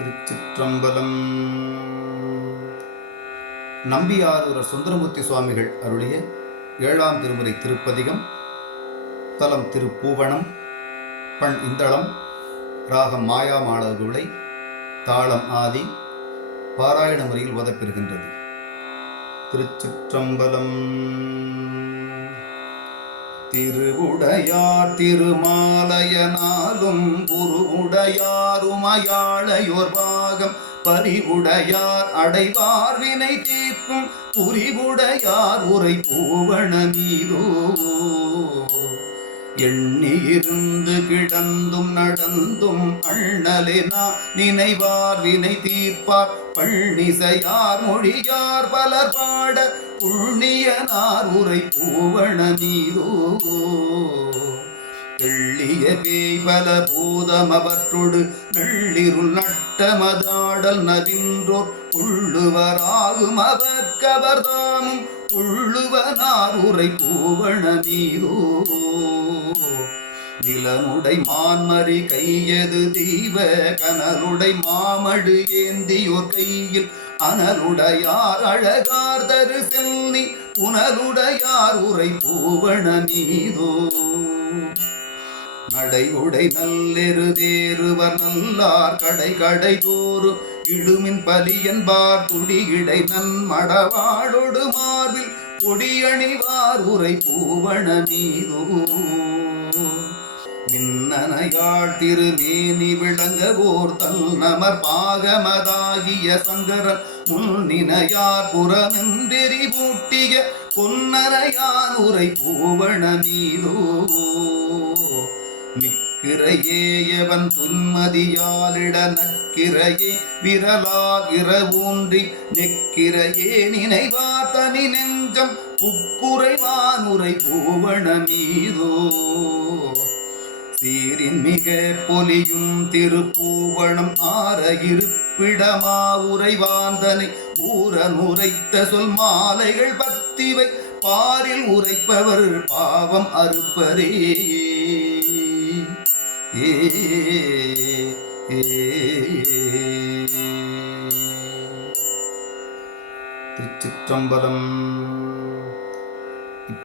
திருச்சிற்றம்பலம். நம்பியாரூரர் சுந்தரமூர்த்தி சுவாமிகள் அருளிய 7ஆம் திருமுறை திருப்பதிகம். தலம் திருப்பூவனம், பண் இந்தளம், ராகம் மாயாமாளகுளை, தாளம் ஆதி, பாராயண முறையில் ஓதப்பெறுகின்றது. திருச்சிற்றம்பலம். திருவுடையார் திருமாலயனாலும் குருவுடையாருமயாளையோர் பாகம் பரிவுடையார் அடைவார் வினை தீர்க்கும் புரிவுடையார் உரை பூவண மீதோ எண்ணியிருந்து கிடந்தும் நடந்தும் அண்ணலெனா நினைவார் வினை தீர்ப்பார் பள்ளிசையார் மொழியார் பலர் பாட புண்ணியனார் உரை பூவண மீதோ தெள்ளிய பேய்பல பூதம் அவற்றொடு நள்ளிருள் நட்டமதாடல் நவின்றோர் உள்ளுவராகும் அவர்கவர்தாமும் உள்ளுவனார் உரை பூவண மீதோ நிலனுடை மான்மறி கையது தெய்வ கனலுடை மாமடு ஏந்தியோர் கையில் அனலுடையார் அழகார் தரு செல்னி புனலுடையார் உரை பூவண மீதோ நடைவுடை நல்லெரு தேருவர் நல்லார் கடை கடை தோறும் இடுமின் பலியன்பார் துடியிடை நன்மடவாளொடு மார்பில் கொடியணிவார் உரை பூவண மீதோ மின்னனையாள் திருமேனி விளங்கவோர் தல் நமர் பாகமதாகிய சங்கரன் முன்னினையார் புறமென்றெறி பூட்டிய பொன்னரையான் உரை பூவண மீதோ மிக்கிரையேயவன் துன்மதியாலிட நக்கிரையே விரலால் இரவூன்றி நெக்கிரையே நினைவார் தனி நெஞ்சம் புக்குறைவான் உரை பூவண மீதோ சீரின் மிக பொலியும் திருப்பூவணம் ஆர இருப்பிடமா உரைவாந்தனை ஊரன் உரைத்த சொல் மாலைகள் பத்திவை பாரில் உரைப்பவர் பாவம் அறுப்பரே திருச்சிற்றம்பலம்.